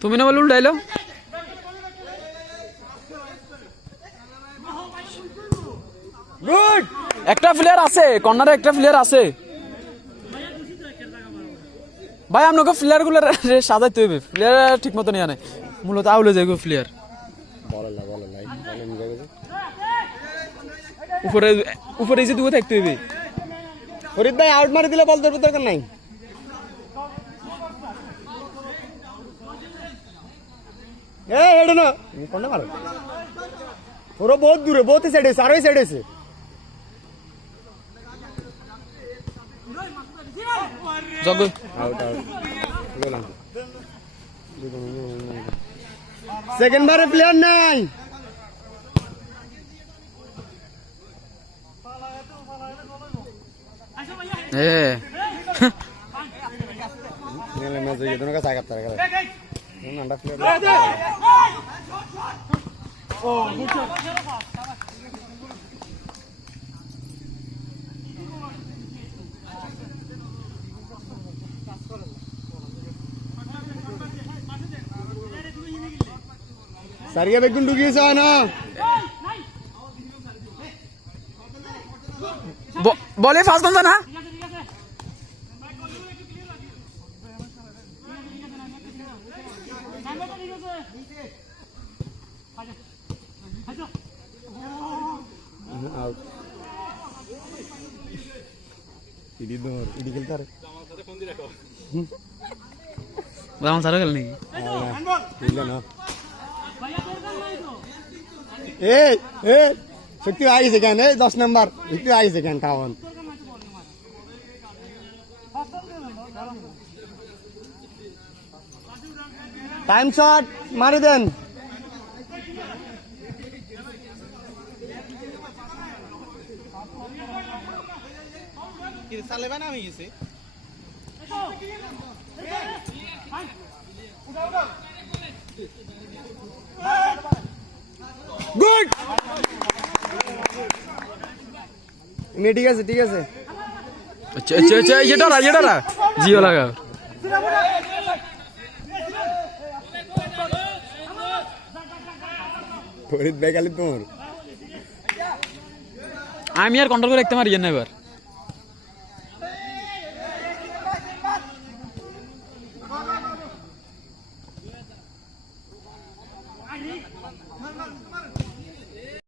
তুমি না বলে উল্টাইলো। গুড, একটা প্লেয়ার আছে কর্নারে, একটা প্লেয়ার আছে ভাই। আপনাকে প্লেয়ার গুলো সাজাইতে হইবে, প্লেয়ার ঠিক মতো নিয়ে আনে মূলত আউলে যাইব প্লেয়ার। উপরে উপরে এসে দুটো থাকতে হইবে। ফরিদ ভাই আউট মারি দিলে বল ধরবে, দরকার নাই। এটা না কোনটা মারো, ওরা বহুত দূরে, বহুত সাইড আছে, আর ওই সাইড আছে। জগ আউট আউট, সেকেন্ড বারে প্লেয়ার নাই। সারিয়া বেগুন ঢুকিয়েছে না, বলে ফার্স্ট বন্ধ না। আমার সারা গেল নাকি? শক্তি আইছে কেন? 10 নাম্বার শক্তি আইছে কেন? খাওয়ান টাইম শট মারি দেন। গুড, ঠিক আছে ঠিক আছে। আচ্ছা আচ্ছা আচ্ছা, এটা জিও লাগা। ফরিদ ভাই খালি তোমার, আমি আর কন্ট্রোল করে রাখতে পারি না এবার।